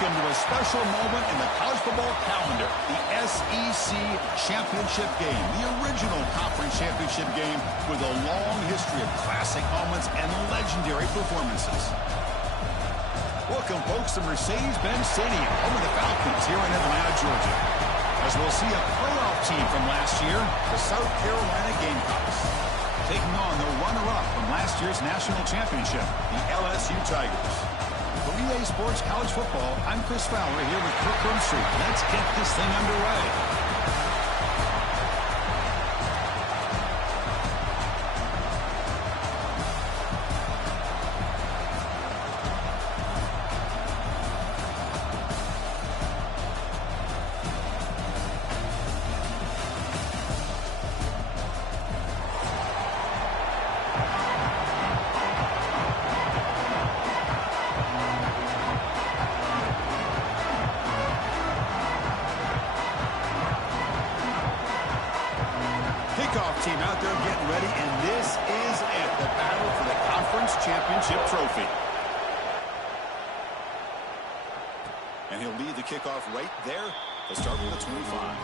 Welcome to a special moment in the college football calendar, the SEC Championship game, the original conference championship game with a long history of classic moments and legendary performances. Welcome, folks, to Mercedes-Benz Stadium, home of the Falcons here in Atlanta, Georgia, as we'll see a playoff team from last year, the South Carolina Gamecocks, taking on the runner-up from last year's national championship, the LSU Tigers. For EA Sports College Football, I'm Chris Fowler here with Kirk Herbstreit. Let's get this thing underway. Kickoff team out there getting ready, and this is it, the battle for the conference championship trophy. And he'll lead the kickoff right there to start with the 25.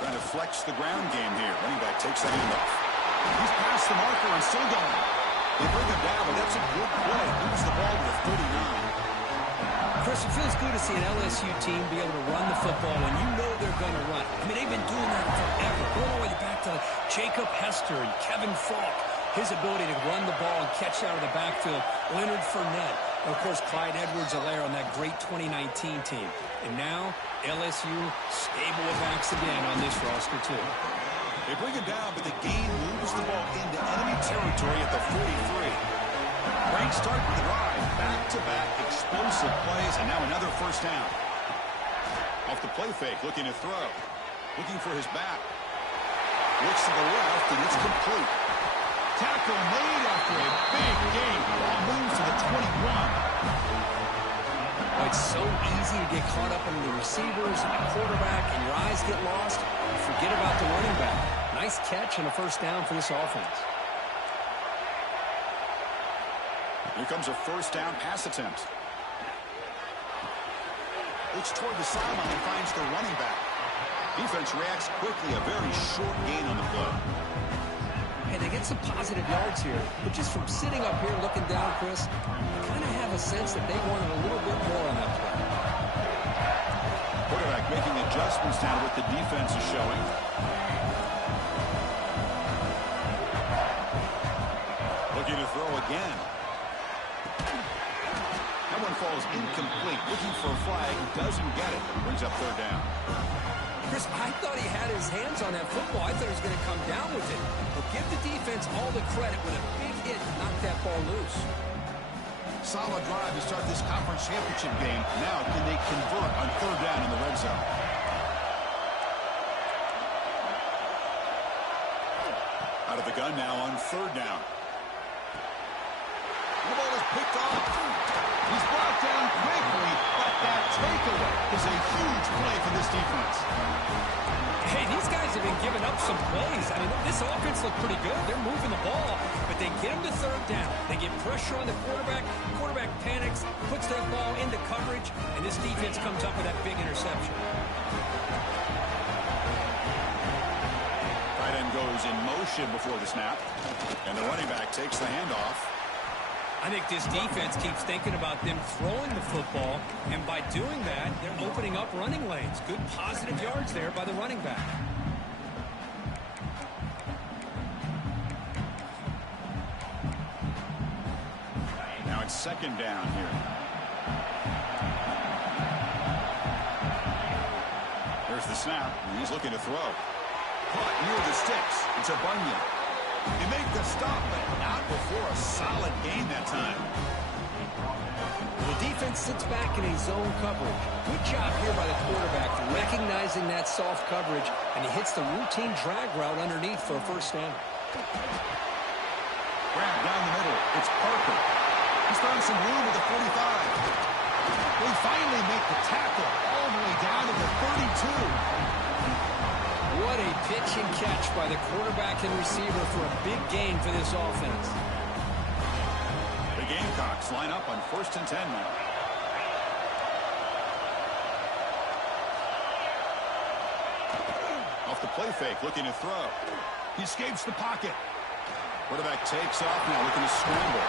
Trying to flex the ground game here. Running back takes the handoff. He's past the marker and still going. They bring him down, but that's a good play. Moves the ball to the 39. Chris, it feels good to see an LSU team be able to run the football when you know they're going to run. I mean, they've been doing that forever. Going all the way back to Jacob Hester and Kevin Falk. His ability to run the ball and catch out of the backfield. Leonard Fournette. And, of course, Clyde Edwards-Helaire on that great 2019 team. And now, LSU stable with backs again on this roster, too. They bring him down, but the game moves the ball into enemy territory at the 43. Great start to the drive. Back-to-back explosive plays, and now another first down. Off the play fake, looking to throw. Looking for his back. Looks to the left, and it's complete. Tackle made after a big gain. Ball moves to the 21. Oh, it's so easy to get caught up in the receivers and the quarterback, and your eyes get lost. You forget about the running back. Nice catch and a first down for this offense. Here comes a first down pass attempt. Looks toward the sideline and finds the running back. Defense reacts quickly. A very short gain on the play. Hey, they get some positive yards here, but just from sitting up here looking down, Chris, I kind of have a sense that they wanted a little bit more on that play. Quarterback making adjustments now what the defense is showing. Looking to throw again. That one falls incomplete. Looking for a flag. Doesn't get it. Brings up third down. Chris, I thought he had his hands on that football. I thought he was going to come down with it. But give the defense all the credit with a big hit to knock that ball loose. Solid drive to start this conference championship game. Now, can they convert on third down in the red zone? Out of the gun now on third down. The ball is picked off. He's brought down quickly, but that takeaway is a huge play for this defense. Hey, these guys have been giving up some plays. I mean, this offense looked pretty good. They're moving the ball, but they get him to third down. They get pressure on the quarterback. Quarterback panics, puts that ball into coverage, and this defense comes up with that big interception. Tight end goes in motion before the snap, and the running back takes the handoff. I think this defense keeps thinking about them throwing the football, and by doing that, they're opening up running lanes. Good positive yards there by the running back. Now it's second down here. There's the snap, and he's looking to throw. Caught near the sticks. It's a Bunyan. They make the stop, but not before a solid gain that time. The defense sits back in a zone coverage. Good job here by the quarterback recognizing that soft coverage, and he hits the routine drag route underneath for a first down. Grab down the middle. It's Parker. He's found some room at the 45. They finally make the tackle all the way down to the 32. What a pitch and catch by the quarterback and receiver for a big gain for this offense. The Gamecocks line up on 1st and 10 now. Off the play fake, looking to throw. He escapes the pocket. Quarterback takes off now, looking to scramble.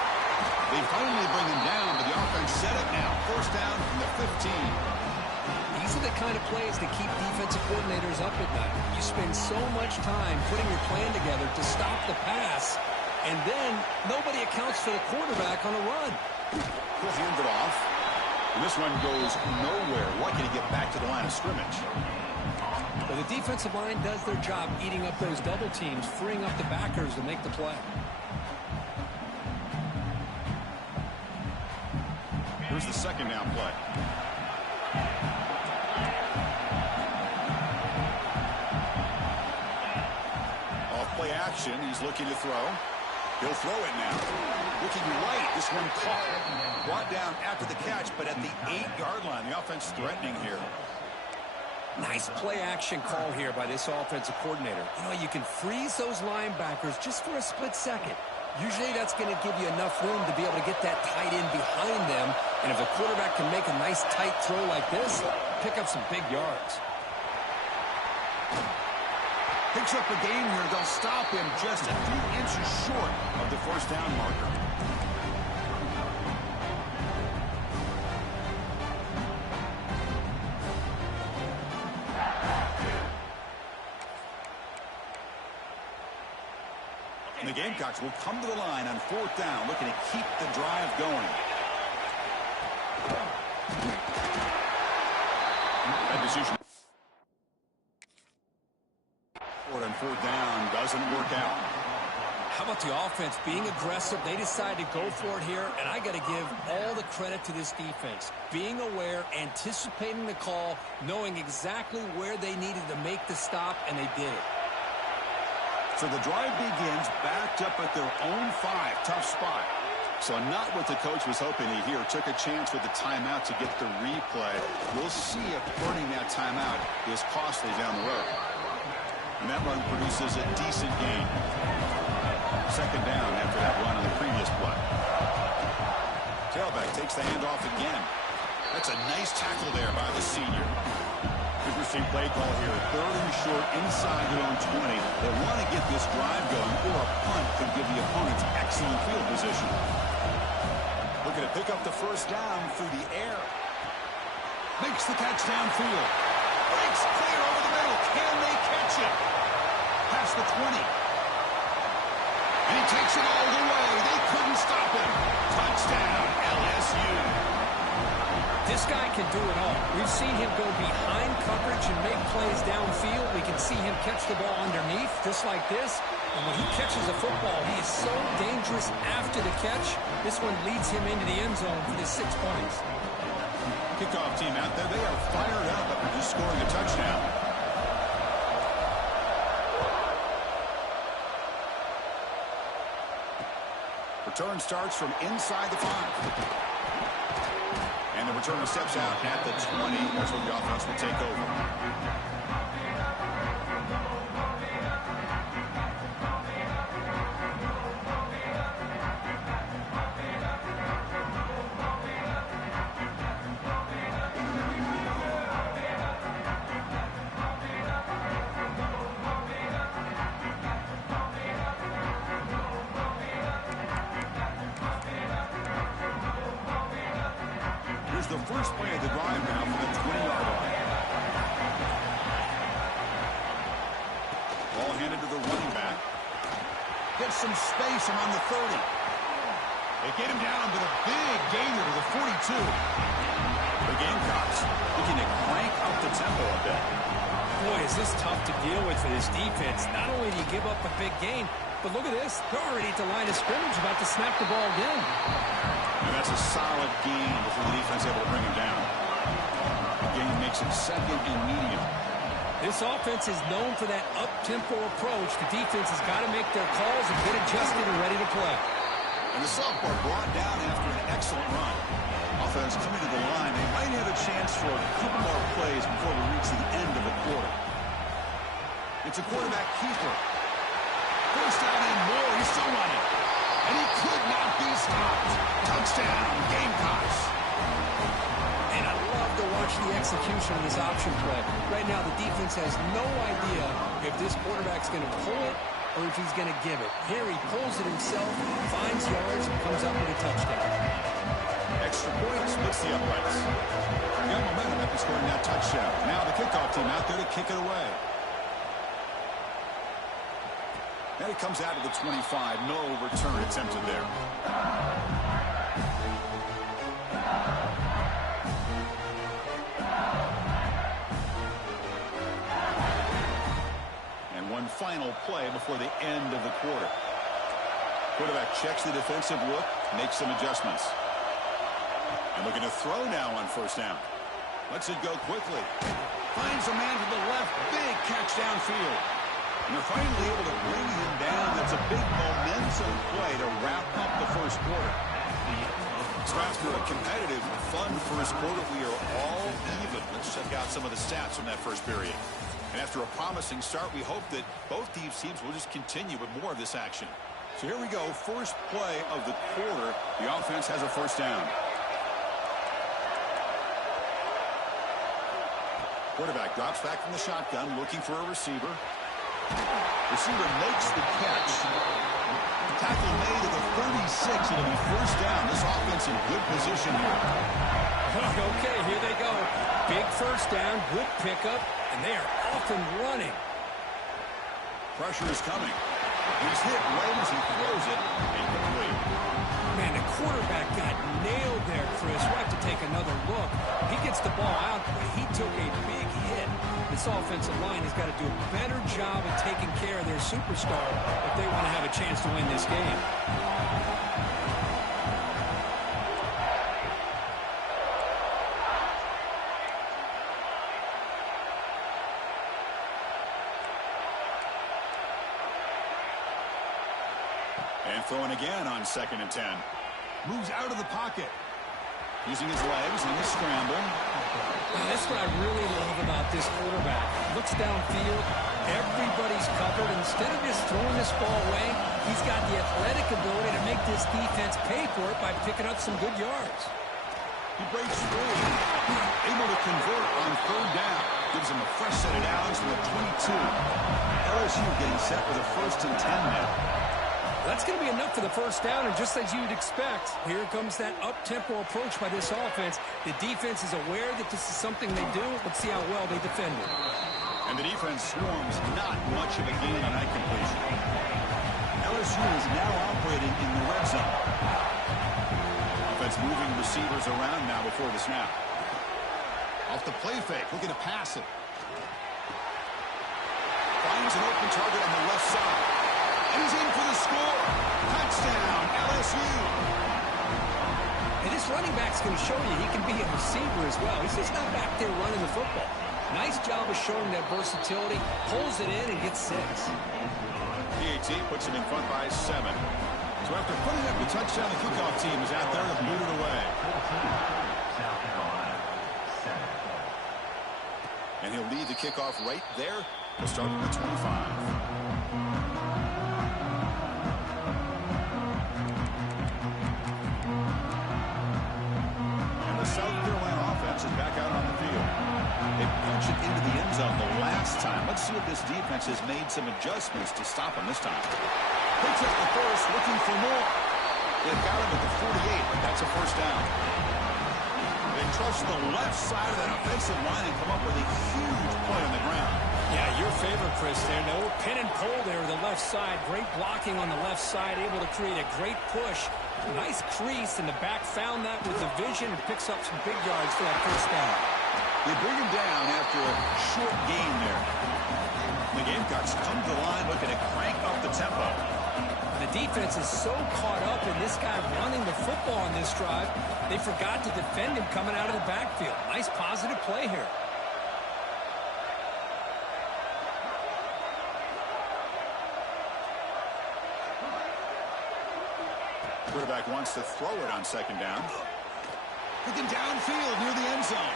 They finally bring him down, but the offense set it now. 1st down from the 15. These are the kind of plays that keep defensive coordinators up at night. You spend so much time putting your plan together to stop the pass, and then nobody accounts for the quarterback on a run. He'll hand it off. And this one goes nowhere. Lucky to get back to the line of scrimmage. Well, the defensive line does their job eating up those double teams, freeing up the backers to make the play. Here's the 2nd down play. Off play action. He's looking to throw. He'll throw it now. Looking right. This one caught. Brought down after the catch, but at the 8-yard line. The offense threatening here. Nice play action call here by this offensive coordinator. You know, you can freeze those linebackers just for a split second. Usually that's going to give you enough room to be able to get that tight end behind them. And if a quarterback can make a nice tight throw like this, pick up some big yards. Picks up the game here. They'll stop him just a few inches short of the 1st down marker. And the Gamecocks will come to the line on 4th down, looking to keep the drive going. That decision on 4th down doesn't work out. How about the offense being aggressive? They decided to go for it here, and I got to give all the credit to this defense. Being aware, anticipating the call, knowing exactly where they needed to make the stop, and they did it. So the drive begins backed up at their own 5. Tough spot. So not what the coach was hoping to hear. Took a chance with the timeout to get the replay. We'll see if burning that timeout is costly down the road. And that run produces a decent gain. 2nd down after that run on the previous play. Tailback takes the handoff again. That's a nice tackle there by the senior. Interesting play call here. 3rd and short inside their own 20. They want to get this drive going, or a punt could give the opponents excellent field position. Looking to pick up the 1st down through the air. Makes the catch downfield. Breaks clear over the middle. Can they catch it? Past the 20. And he takes it all the way. They couldn't stop him. Touchdown, LSU. This guy can do it all. We've seen him go behind coverage and make plays downfield. We can see him catch the ball underneath, just like this. And when he catches a football, he is so dangerous after the catch. This one leads him into the end zone for the 6 points. Kickoff team out there. They are fired up after just scoring a touchdown. Return starts from inside the 5. And the returner steps out at the 20. That's where the offense will take over. The first play of the drive now from the 20-yard line. Ball handed to the running back. Gets some space around the 30. They get him down, but a big gainer to the 42. The Gamecocks looking to crank up the tempo a bit. Boy, is this tough to deal with for this defense. Not only do you give up a big gain, but look at this. They're already at the line of scrimmage about to snap the ball again. And that's a solid gain before the defense able to bring him down. The gain makes it 2nd and medium. This offense is known for that up-tempo approach. The defense has got to make their calls and get adjusted and ready to play. And the sophomore brought down after an excellent run. Offense coming to the line. They might have a chance for a couple more plays before we reach the end of the quarter. It's a quarterback keeper. First down and more. He's still running. And he could not be stopped. Touchdown, Gamecocks. And I love to watch the execution of this option play. Right now, the defense has no idea if this quarterback's going to pull it or if he's going to give it. Here he pulls it himself, finds yards, and comes up with a touchdown. Extra point splits the uprights. Got momentum after scoring that touchdown. Now the kickoff team out there to kick it away. And it comes out to the 25. No return attempted there. And one final play before the end of the quarter. Quarterback checks the defensive look, makes some adjustments. And looking to throw now on first down. Lets it go quickly. Finds a man to the left. Big catch downfield. And they're finally able to bring him down. That's a big momentum play to wrap up the first quarter. So after a competitive, fun first quarter, we are all even. Let's check out some of the stats from that first period. And after a promising start, we hope that both these teams will just continue with more of this action. So here we go. First play of the quarter. The offense has a first down. Quarterback drops back from the shotgun, looking for a receiver. Receiver makes the catch. Tackle made at the 36. It'll be first down. This offense in good position here. Okay, here they go. Big first down, good pickup, and they are off and running. Pressure is coming. He's hit right as he throws it. Incomplete. Man, the quarterback got nailed there, Chris. We'll have to take another look. He gets the ball out, but he took a big hit. This offensive line has got to do a better job of taking care of their superstar if they want to have a chance to win this game. And throwing again on 2nd and 10. Moves out of the pocket. Using his legs in the scramble. That's what I really love about this quarterback. Looks downfield. Everybody's covered. Instead of just throwing this ball away, he's got the athletic ability to make this defense pay for it by picking up some good yards. He breaks through. Able to convert on 3rd down. Gives him a fresh set of downs from the 22. LSU getting set with a 1st and 10 now. That's going to be enough for the first down, and just as you'd expect, here comes that up-tempo approach by this offense. The defense is aware that this is something they do. Let's see how well they defend it. And the defense swarms not much of a gain on that completion. LSU is now operating in the red zone. Offense moving receivers around now before the snap. Off the play fake, looking to pass it. Finds an open target on the left side. And he's in for the score. Touchdown, LSU. And this running back's going to show you he can be a receiver as well. He's just not back there running the football. Nice job of showing that versatility. Pulls it in and gets 6. PAT puts him in front by 7. So after putting up the touchdown, the kickoff team is out there to boot it away. And he'll lead the kickoff right there. We'll start at the 25. South Carolina offense is back out on the field. They punch it into the end zone the last time. Let's see if this defense has made some adjustments to stop him this time. Picks up the first, looking for more. They've got him at the 48, but that's a first down. They trust the left side of that offensive line and come up with a huge play on the ground. Yeah, your favorite, Chris, there. No pin and pull there to the left side. Great blocking on the left side, able to create a great push. Nice crease, and the back found that with the vision and picks up some big yards for that first down. They bring him down after a short gain there. The Gamecocks come to the line looking to crank up the tempo. The defense is so caught up in this guy running the football on this drive, they forgot to defend him coming out of the backfield. Nice positive play here. Quarterback wants to throw it on second down. Looking downfield near the end zone.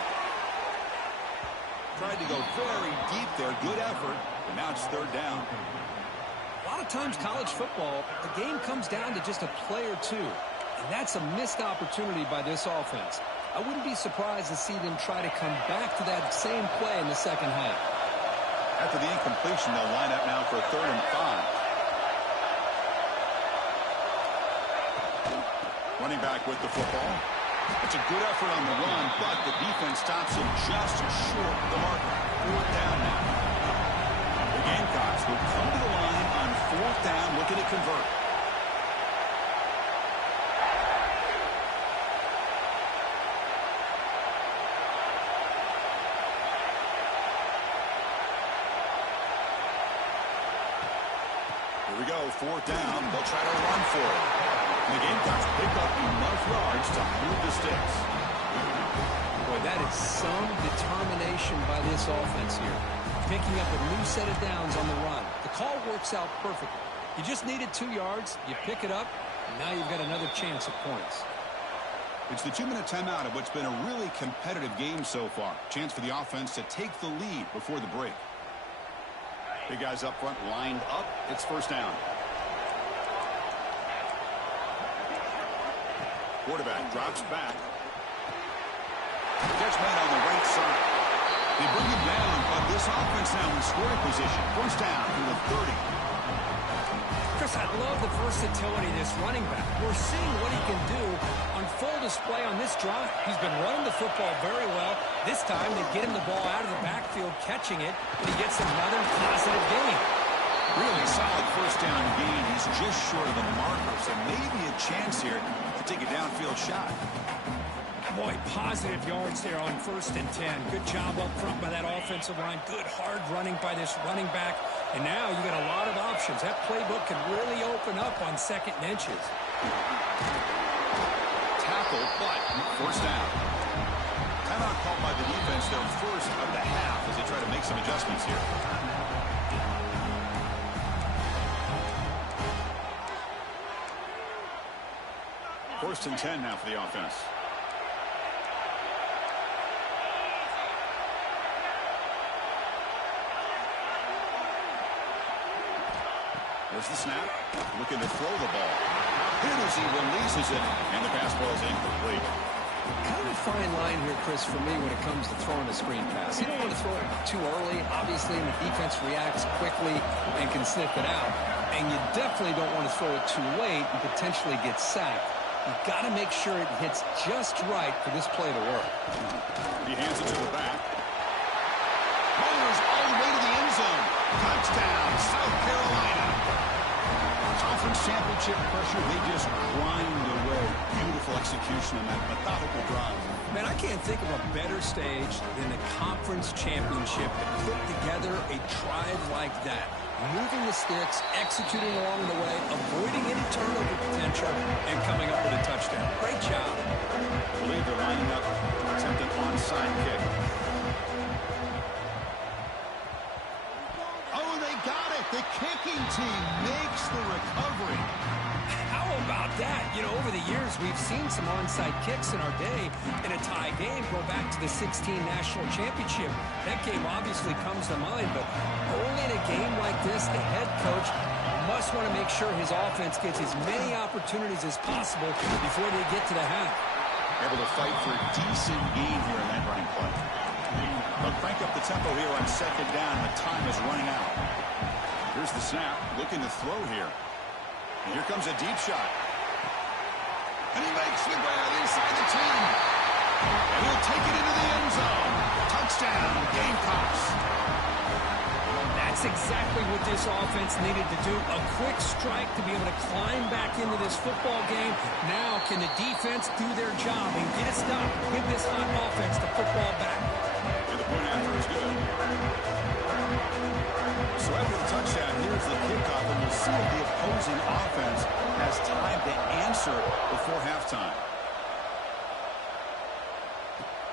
Tried to go very deep there. Good effort. And now it's third down. A lot of times college football, the game comes down to just a play or two. And that's a missed opportunity by this offense. I wouldn't be surprised to see them try to come back to that same play in the second half. After the incompletion, they'll line up now for 3rd and 5. Running back with the football. It's a good effort on the run, but the defense stops him just short of the marker. 4th down now. The Gamecocks will come to the line on 4th down, looking to convert. Here we go, 4th down. They'll try to run for it. And the Gamecocks pick up enough yards to move the sticks. Boy, that is some determination by this offense here. Picking up a new set of downs on the run. The call works out perfectly. You just needed 2 yards. You pick it up, and now you've got another chance at points. It's the 2-minute timeout of what's been a really competitive game so far. Chance for the offense to take the lead before the break. Big guys up front lined up. It's 1st down. Quarterback drops back. Catch made on the right side. They bring him down, but this offense now in scoring position. 1st down from the 30. Chris, I love the versatility of this running back. We're seeing what he can do on full display on this drive. He's been running the football very well. This time they get him the ball out of the backfield, catching it, and he gets another positive gain. Really solid 1st down gain. He's just short of the marker, so maybe a chance here to take a downfield shot. Boy, positive yards there on 1st and 10. Good job up front by that offensive line. Good hard running by this running back. And now you got a lot of options. That playbook can really open up on 2nd and inches. Tackle, but 1st down. Timeout called by the defense, their first of the half as they try to make some adjustments here. First and 10 now for the offense. There's the snap. Looking to throw the ball. Here as he releases it, and the pass ball is incomplete. Kind of a fine line here, Chris, for me when it comes to throwing a screen pass. You don't want to throw it too early, obviously, and the defense reacts quickly and can sniff it out. And you definitely don't want to throw it too late and potentially get sacked. You've got to make sure it hits just right for this play to work. He hands it to the back. Motors all the way to the end zone. Touchdown, South Carolina. Conference championship pressure, they just grind away. Beautiful execution on that methodical drive. Man, I can't think of a better stage than the conference championship to put together a drive like that. Moving the sticks, executing along the way, avoiding any turnover potential, and coming up with a touchdown. Great job. I believe they're lining up to attempt an onside kick. Oh, they got it. The kicking team makes the recovery. How about that? You know, over the years, we've seen some onside kicks in our day in a tie game. Go back to the 16 National Championship. That game obviously comes to mind, but early in a game like this, the head coach must want to make sure his offense gets as many opportunities as possible before they get to the half. Able to fight for a decent gain here in that running play. They'll crank up the tempo here on 2nd down. The time is running out. Here's the snap. Looking to throw here. And here comes a deep shot. And he makes the grab inside the 10. And he'll take it into the end zone. Touchdown, Gamecocks. That's exactly what this offense needed to do. A quick strike to be able to climb back into this football game. Now can the defense do their job and get a stop? Give this hot offense the football back. And the point after is good. So after the touchdown, here's the kickoff, and we'll see if the opposing offense has time to answer before halftime.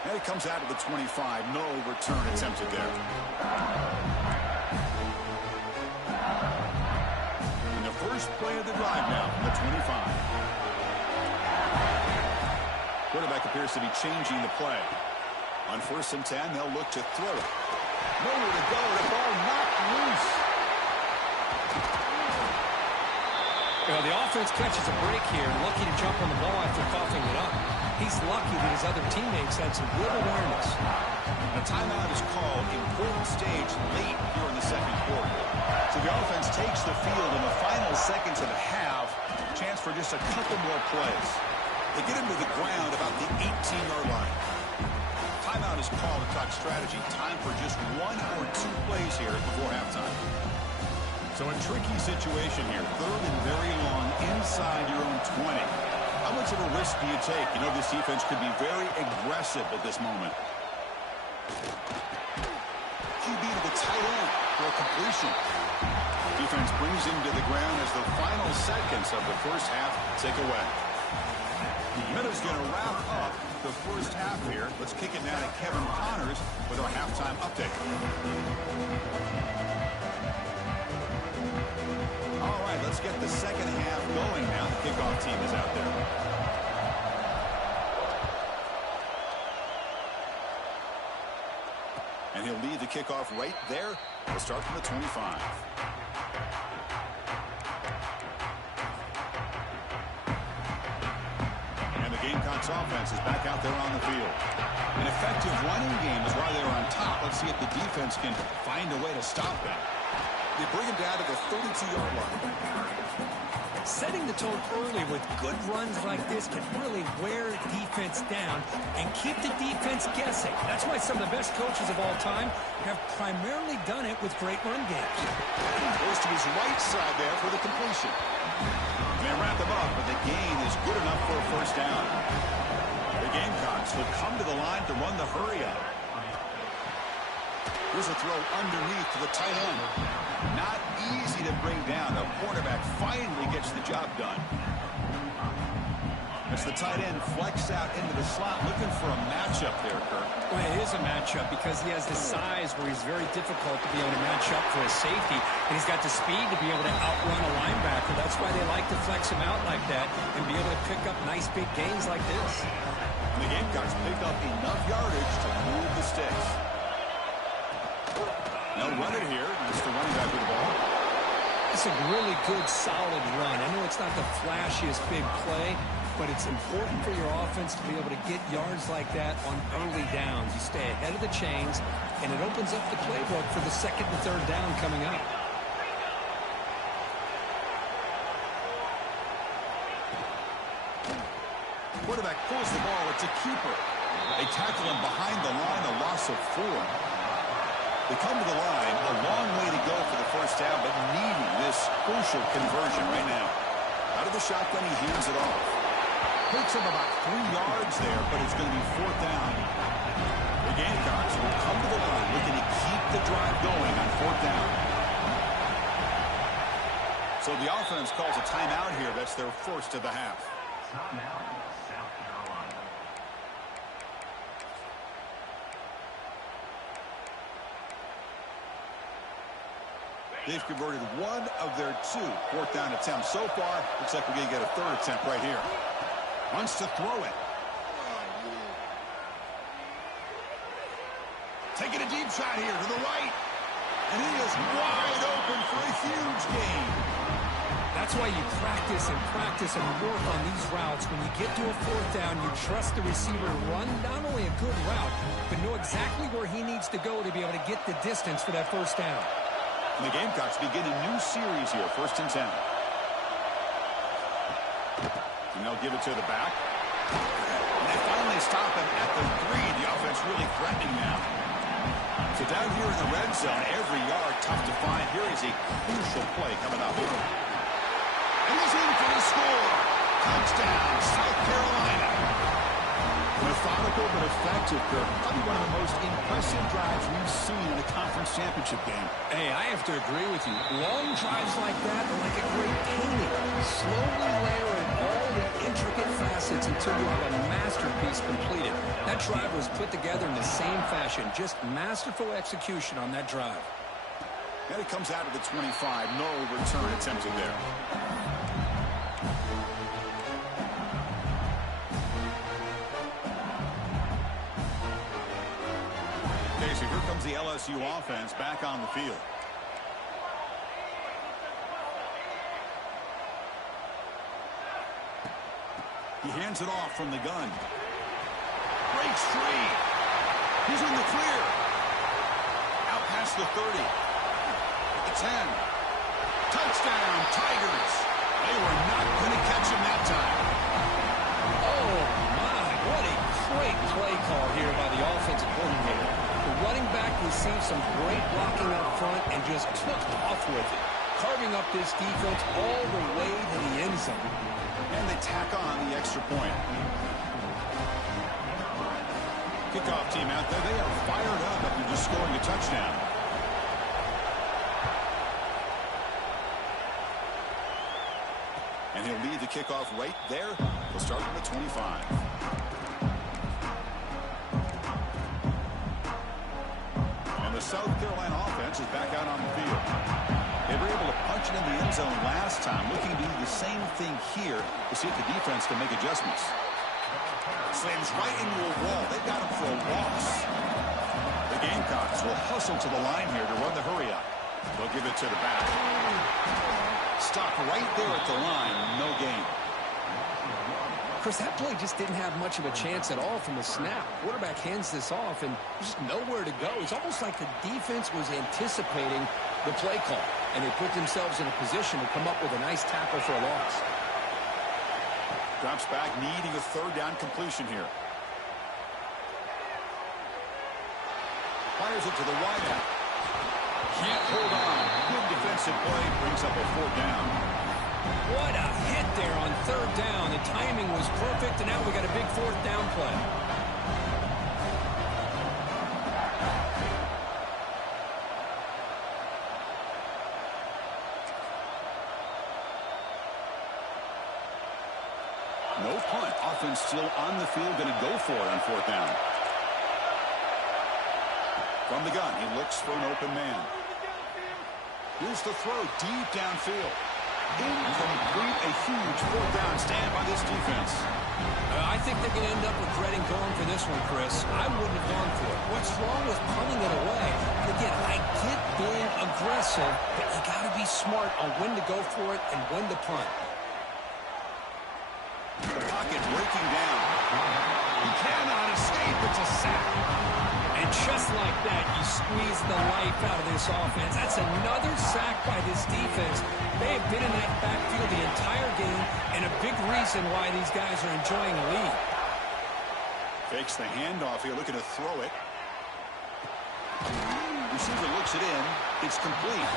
And it comes out of the 25. No return attempted there. And the first play of the drive now from the 25. quarterback appears to be changing the play. On 1st and 10, they'll look to throw it. Nowhere to go. The ball knocked loose. Well, the offense catches a break here, lucky to jump on the ball after coughing it up. He's lucky that his other teammates had some good awareness. A timeout is called. Important stage late here in the second quarter. So the offense takes the field in the final seconds of the half. Chance for just a couple more plays. They get him to the ground about the 18-yard line. Timeout is called to talk strategy. Time for just 1 or 2 plays here before halftime. So a tricky situation here. 3rd and very long inside your own 20. How much of a risk do you take? You know this defense could be very aggressive at this moment. QB to the tight end for a completion. Defense brings him to the ground as the final seconds of the first half tick away. Miller's going to wrap up the first half here. Let's kick it now to Kevin Connors with our halftime update. All right, let's get the second half going now. The kickoff team is out there. And he'll lead the kickoff right there. We'll start from the 25. Gamecocks offense is back out there on the field. An effective running game is why they're on top. Let's see if the defense can find a way to stop them. They bring him down to the 32-yard line. Setting the tone early with good runs like this can really wear defense down and keep the defense guessing. That's why some of the best coaches of all time have primarily done it with great run games. Goes to his right side there for the completion. They wrap them up, but the gain is good enough for a first down. The Gamecocks will come to the line to run the hurry-up. Here's a throw underneath to the tight end. Not easy to bring down. The quarterback finally gets the job done. As the tight end flex out into the slot, looking for a matchup there, Kirk. Well, it is a matchup because he has the size where he's very difficult to be able to match up for a safety, and he's got the speed to be able to outrun a linebacker. That's why they like to flex him out like that and be able to pick up nice big gains like this. And the Gamecocks pick up enough yardage to move the sticks. They'll run it here. It's the running back with the ball. It's a really good, solid run. I know it's not the flashiest big play, but it's important for your offense to be able to get yards like that on early downs. You stay ahead of the chains, and it opens up the playbook for the 2nd and 3rd down coming up. Quarterback pulls the ball. It's a keeper. They tackle him behind the line, a loss of 4. They come to the line, a long way to go for the first down, but needing this crucial conversion right now. Out of the shotgun, he hands it off. Picks up about 3 yards there, but it's going to be 4th down. The Gamecocks will come to the line looking to keep the drive going on 4th down. So the offense calls a timeout here. That's their first of the half. They've converted 1 of their 2 4th down attempts so far. Looks like we're going to get a 3rd attempt right here. Wants to throw it. Taking a deep shot here to the right. And he is wide open for a huge gain. That's why you practice and work on these routes. When you get to a 4th down, you trust the receiver to run not only a good route, but know exactly where he needs to go to be able to get the distance for that 1st down. And the Gamecocks begin a new series here, 1st and 10. And they'll give it to the back. And they finally stop him at the 3. The offense really threatening now. So down here in the red zone, every yard tough to find. Here is a crucial play coming up. And he's in for the score. Touchdown, South Carolina. Methodical but effective, Kirk. Probably one of the most impressive drives we've seen in a conference championship game. Hey, I have to agree with you. Long drives like that are like a great painting. Slowly layering all the intricate facets until you have a masterpiece completed. That drive was put together in the same fashion. Just masterful execution on that drive. And it comes out of the 25. No return attempted there. LSU offense back on the field. He hands it off from the gun. Breaks free. He's in the clear. Out past the 30. The 10. Touchdown, Tigers. They were not going to catch him that time. Oh, my. What a great play call here by the offensive coordinator. The running back received some great blocking up front and just took off with it, carving up this defense all the way to the end zone. And they tack on the extra point. Kickoff team out there, they are fired up after just scoring a touchdown. And he'll lead the kickoff right there. He'll start from the 25. And the South Carolina offense is back out on the field. They were able to punch it in the end zone last time, looking to do the same thing here to see if the defense can make adjustments. Slams right into a wall. They've got him for a loss. The Gamecocks will hustle to the line here to run the hurry up. They'll give it to the back. Stop right there at the line. No gain. Chris, that play just didn't have much of a chance at all from the snap. Quarterback hands this off, and there's just nowhere to go. It's almost like the defense was anticipating the play call, and they put themselves in a position to come up with a nice tackle for a loss. Drops back, needing a third down completion here. Fires it to the wideout. Can't hold on. Good defensive play. Brings up a fourth down. What a hit there on third down. The timing was perfect, and now we got a big fourth down play. No punt. Offense still on the field, going to go for it on fourth down. From the gun, he looks for an open man. Here's the throw deep downfield. Incomplete, a huge fourth down stand by this defense. I think they're going to end up regretting going for this one, Chris. I wouldn't have gone for it. What's wrong with punting it away? Again, I get being aggressive, but you got to be smart on when to go for it and when to punt. The pocket breaking down. He cannot escape. It's a sack. And just like that, you squeeze the life out of this offense. That's another sack by this defense. They have been in that backfield the entire game, and a big reason why these guys are enjoying the lead. Fakes the handoff here, looking to throw it. Receiver looks it in. It's complete.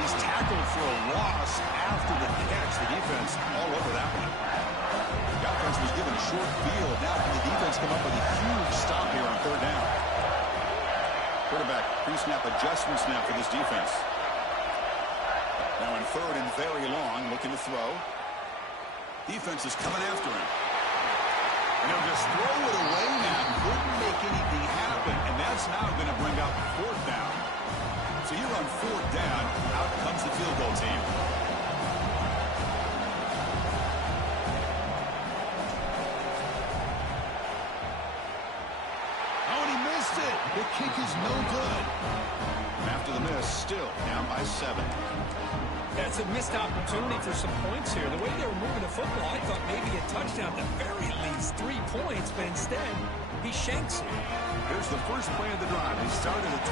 He's tackled for a loss after the catch. The defense all over that one. The offense was given a short field. Now can the defense come up with a huge stop here on third down? Quarterback pre-snap adjustment snap for this defense. Now in third and very long, looking to throw. Defense is coming after him. And he'll just throw it away now. Couldn't make anything happen, and that's now going to bring up fourth down. So here on fourth down, out comes the field goal team. The kick is no good. After the miss, still down by 7. That's a missed opportunity for some points here. The way they were moving the football, I thought maybe a touchdown at the very least, 3 points, but instead, he shanks it. Here's the first play of the drive. They started at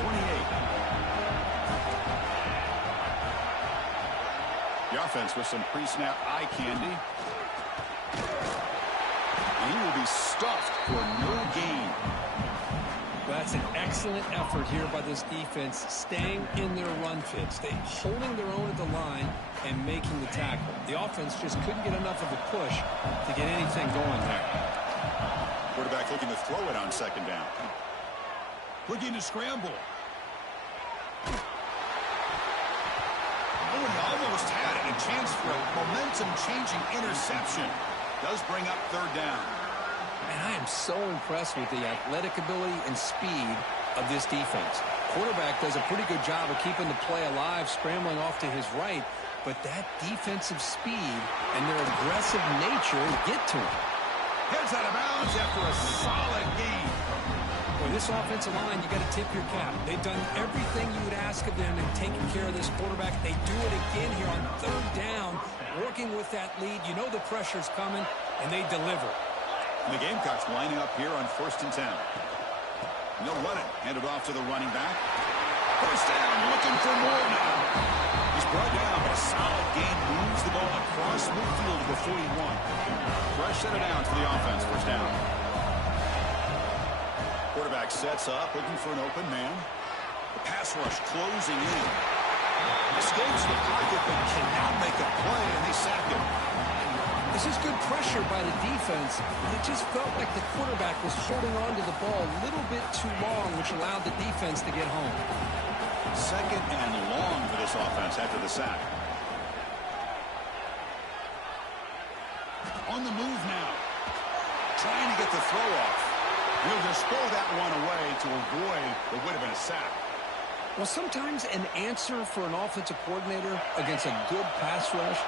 28. The offense with some pre-snap eye candy. And he will be stuffed for no gain. That's an excellent effort here by this defense, staying in their run fits. They holding their own at the line and making the tackle. The offense just couldn't get enough of a push to get anything going there. Quarterback looking to throw it on second down. Looking to scramble. Oh, he almost had it. A chance for a momentum-changing interception. Does bring up third down. And I am so impressed with the athletic ability and speed of this defense. Quarterback does a pretty good job of keeping the play alive, scrambling off to his right, but that defensive speed and their aggressive nature get to him. Heads out of bounds after a solid game. Well, this offensive line, you got to tip your cap. They've done everything you would ask of them in taking care of this quarterback. They do it again here on third down, working with that lead. You know the pressure's coming, and they deliver. And the Gamecocks lining up here on 1st and 10. No running. Handed off to the running back. First down, looking for more now. He's brought down, but a solid gain moves the ball across midfield to the 41. Fresh set of downs for the offense. First down. Quarterback sets up, looking for an open man. The pass rush closing in. Escapes the pocket, but cannot make a play, and they sack him. This is good pressure by the defense. It just felt like the quarterback was holding on to the ball a little bit too long, which allowed the defense to get home. Second and long for this offense after the sack. On the move now. Trying to get the throw off. He'll just throw that one away to avoid what would have been a sack. Well, sometimes an answer for an offensive coordinator against a good pass rush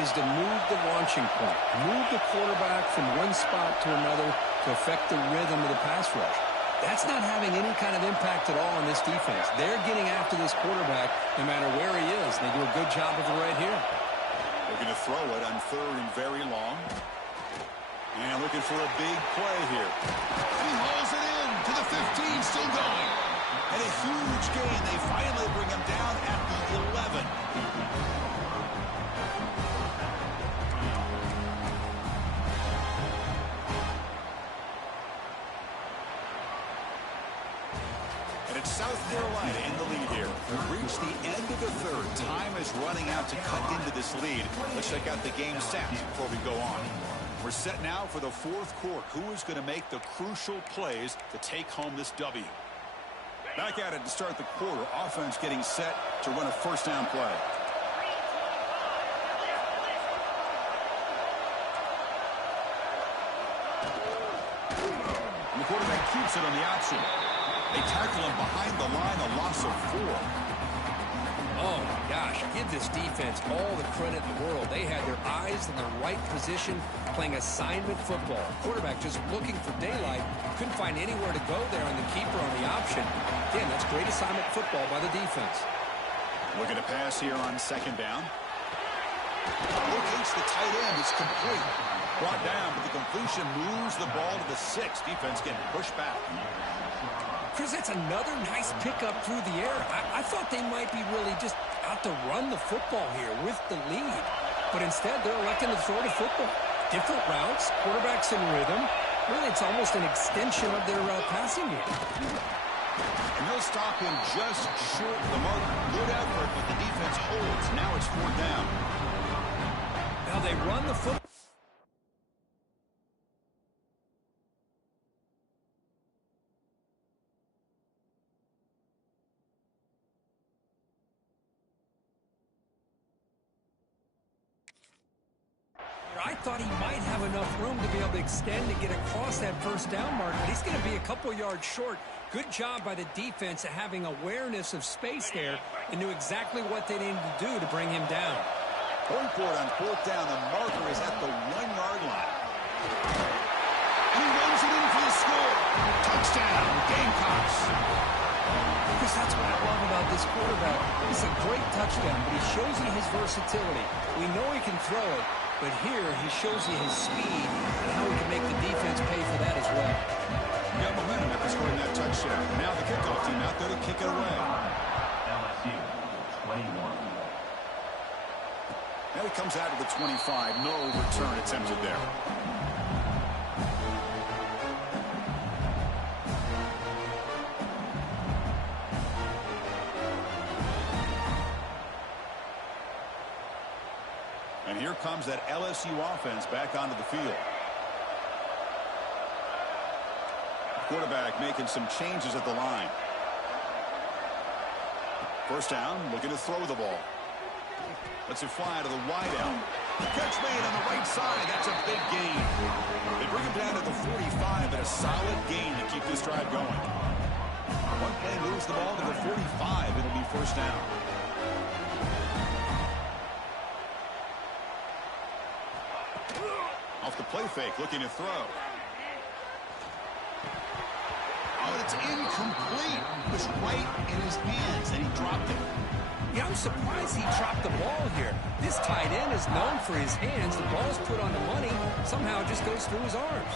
is to move the launching point. Move the quarterback from one spot to another to affect the rhythm of the pass rush. That's not having any kind of impact at all on this defense. They're getting after this quarterback no matter where he is. They do a good job of it right here. Looking to throw it on third and very long. And looking for a big play here. He hauls it in to the 15, still going. And a huge gain. They finally bring him down at the 11. And it's South Carolina in the lead here. We've reached the end of the third. Time is running out to cut into this lead. Let's check out the game stats before we go on. We're set now for the fourth quarter. Who is going to make the crucial plays to take home this W? Back at it to start the quarter. Offense getting set to run a first down play. And the quarterback keeps it on the option. They tackle him behind the line, a loss of 4. Oh, my gosh. Give this defense all the credit in the world. They had their eyes in the right position, playing assignment football. Quarterback just looking for daylight. Couldn't find anywhere to go there, and the keeper on the option. Again, that's great assignment football by the defense. Looking to pass here on second down. Locates the tight end. It's complete. Brought down, but the completion moves the ball to the 6. Defense getting pushed back. Chris, that's another nice pickup through the air. I thought they might be really just out to run the football here with the lead. But instead, they're electing to throw the football. Different routes, quarterbacks in rhythm. Really, it's almost an extension of their passing game. And they'll stop him just short of the mark. Good effort, but the defense holds. Now it's 4th down. Now they run the football. I thought he might have enough room to be able to extend and get across that first down mark, but he's going to be a couple yards short. Good job by the defense of having awareness of space there and knew exactly what they needed to do to bring him down. Point for it on 4th down. The marker is at the 1-yard line. And he runs it in for the score. Touchdown, Gamecocks. Because that's what I love about this quarterback. It's a great touchdown, but he shows you his versatility. We know he can throw it, but here he shows you his speed and how he can make the defense pay for that as well. Got momentum after scoring that touchdown. Now the kickoff team out there to kick it away. LSU 21. Now he comes out of the 25. No return attempted there. And here comes that LSU offense back onto the field. Quarterback making some changes at the line. First down, looking to throw the ball. Lets it fly to the wideout. Catch made on the right side. That's a big gain. They bring him down to the 45, but a solid gain to keep this drive going. One play moves the ball to the 45. It'll be first down. Off the play fake, looking to throw. Oh, and it's incomplete. It was right in his hands, and he dropped it. Yeah, I'm surprised he dropped the ball here. This tight end is known for his hands. The ball's put on the money. Somehow it just goes through his arms.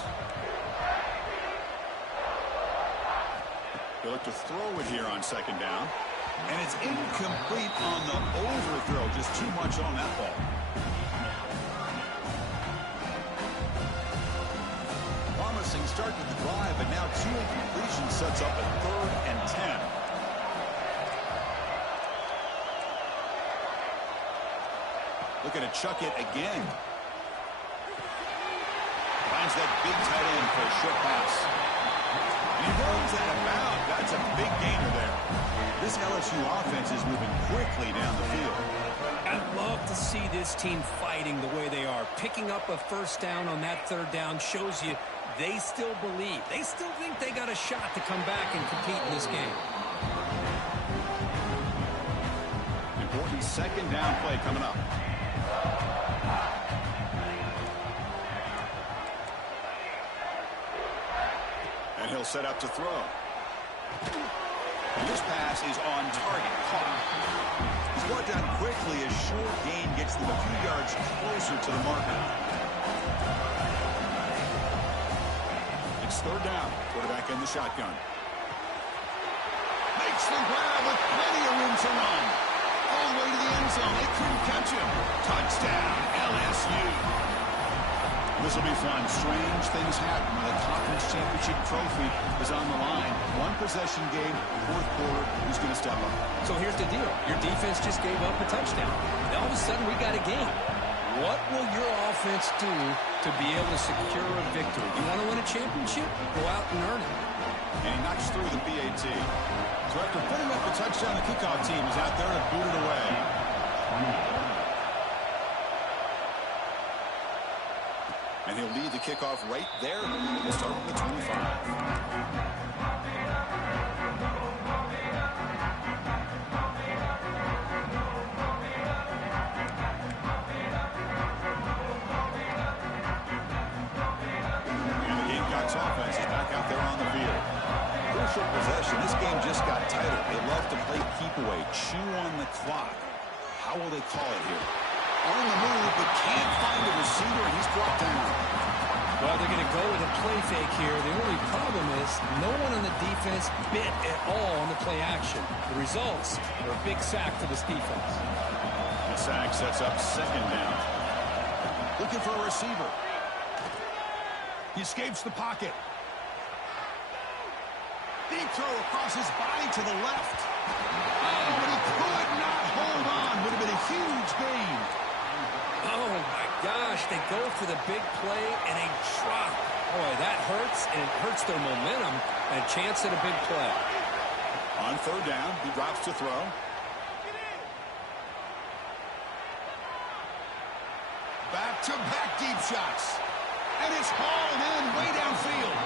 They look to throw it here on second down. And it's incomplete on the overthrow. Just too much on that ball. Promising start to the drive, but now 2 incompletions sets up a 3rd and 10. Looking to chuck it again. Finds that big tight end for a short pass. And he runs that about. That's a big gainer there. This LSU offense is moving quickly down the field. I'd love to see this team fighting the way they are. Picking up a first down on that 3rd down shows you they still believe. They still think they got a shot to come back and compete in this game. Important second down play coming up. And he'll set up to throw. And this pass is on target. Caught. He's brought down quickly as short gain gets them a few yards closer to the marker. It's 3rd down. Quarterback in the shotgun. Makes the grab with plenty of room to run. All the way to the end zone. They couldn't catch him. Touchdown, LSU. This will be fun. Strange things happen when the conference championship trophy is on the line. 1-possession game, 4th quarter. Who's going to step up? So here's the deal. Your defense just gave up a touchdown. Now all of a sudden we got a game. What will your offense do to be able to secure a victory? You want to win a championship? Go out and earn it. And he knocks through the PAT. So after putting up the touchdown, the kickoff team is out there to boot it away. And he'll lead the kickoff right there. He'll start with the 25. Offense is back out there on the field. Crucial possession. This game just got tighter. They love to play keep away, chew on the clock. How will they call it here? On the move, but can't find the receiver, and he's brought down. Well, they're going to go with a play fake here. The only problem is no one on the defense bit at all on the play action. The results are a big sack for this defense. The sack sets up 2nd down. Looking for a receiver. He escapes the pocket. Deep throw across his body to the left. Oh, but he could not hold on. Would have been a huge gain. Oh, my gosh. They go for the big play, and they drop. Boy, that hurts, and it hurts their momentum. And a chance at a big play. On 3rd down, he drops to throw. Back-to-back deep shots. And it's hauled in way downfield.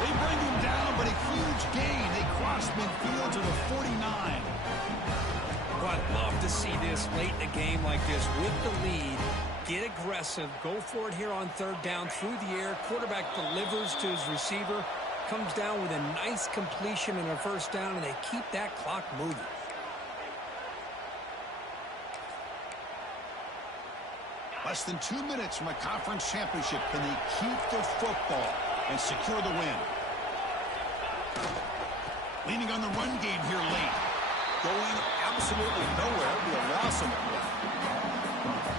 They bring him down, but a huge gain. They cross midfield to the 49. Well, I'd love to see this late in a game like this with the lead. Get aggressive. Go for it here on 3rd down through the air. Quarterback delivers to his receiver. Comes down with a nice completion and a 1st down, and they keep that clock moving. Less than 2 minutes from a conference championship. Can they keep the football and secure the win? Leaning on the run game here late. Going absolutely nowhere. Be a loss of it.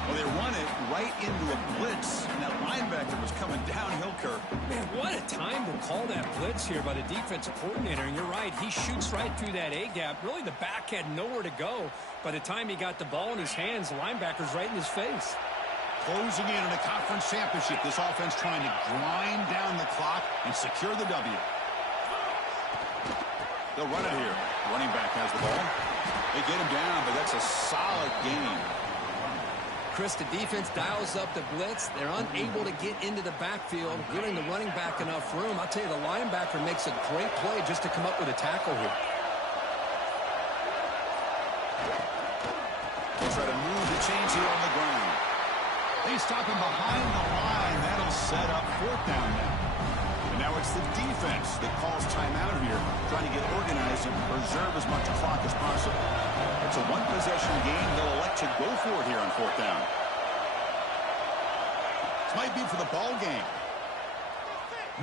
Well, they run it right into a blitz, and that linebacker was coming downhill curve. Man, what a time to call that blitz here by the defensive coordinator. And you're right, he shoots right through that A-gap. Really, the back had nowhere to go. By the time he got the ball in his hands, the linebacker's right in his face. Closing in a conference championship. This offense trying to grind down the clock and secure the W. They'll run it here. Running back has the ball. They get him down, but that's a solid gain. Chris, the defense dials up the blitz. They're unable to get into the backfield, giving the running back enough room. I'll tell you, the linebacker makes a great play just to come up with a tackle here. They'll try to move the chains here on the ground. They stop him behind the line. That'll set up 4th down now. And Now it's the defense that calls timeout here, trying to get organized and preserve as much clock as possible. It's a one-possession game. They'll elect to go for it here on fourth down. This might be for the ball game.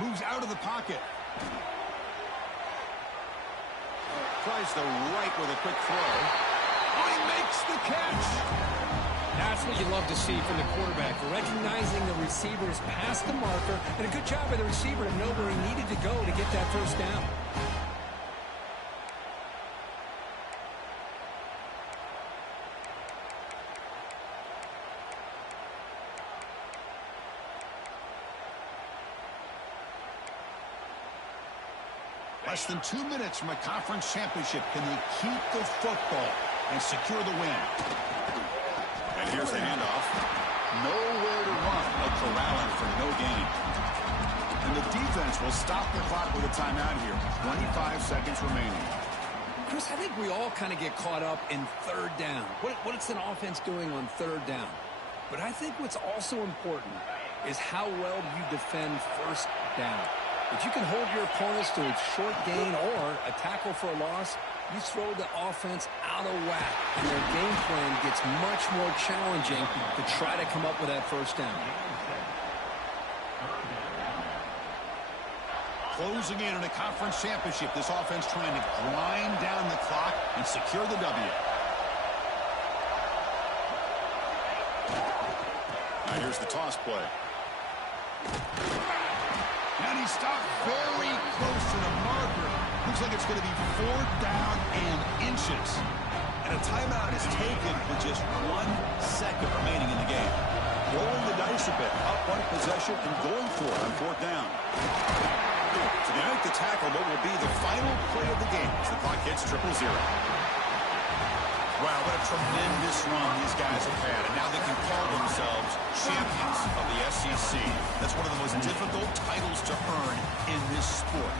Moves out of the pocket. Tries the right with a quick throw. Oh, he makes the catch. That's what you love to see from the quarterback, recognizing the receiver's past the marker, and a good job by the receiver to know where he needed to go to get that first down. Less than 2 minutes from a conference championship. Can they keep the football and secure the win? And here's the handoff. Nowhere to run. They'll corral it for no gain. And the defense will stop the clock with a timeout here. 25 seconds remaining. Chris, I think we all kind of get caught up in third down. What's an offense doing on third down? But I think what's also important is how well you defend first down. If you can hold your opponents to a short gain or a tackle for a loss, you throw the offense out of whack, and their game plan gets much more challenging to try to come up with that first down. Closing in on a conference championship, this offense trying to grind down the clock and secure the W. Now here's the toss play. And he stopped very close to the marker. Looks like it's going to be 4th down and inches. And a timeout is taken with just 1 second remaining in the game. Rolling the dice a bit, up one possession and going for it on 4th down. So they make the tackle, but will be the final play of the game as the clock hits 0-0. Wow, what a tremendous run these guys have had, and now they can call themselves champions of the SEC. That's one of the most difficult titles to earn in this sport.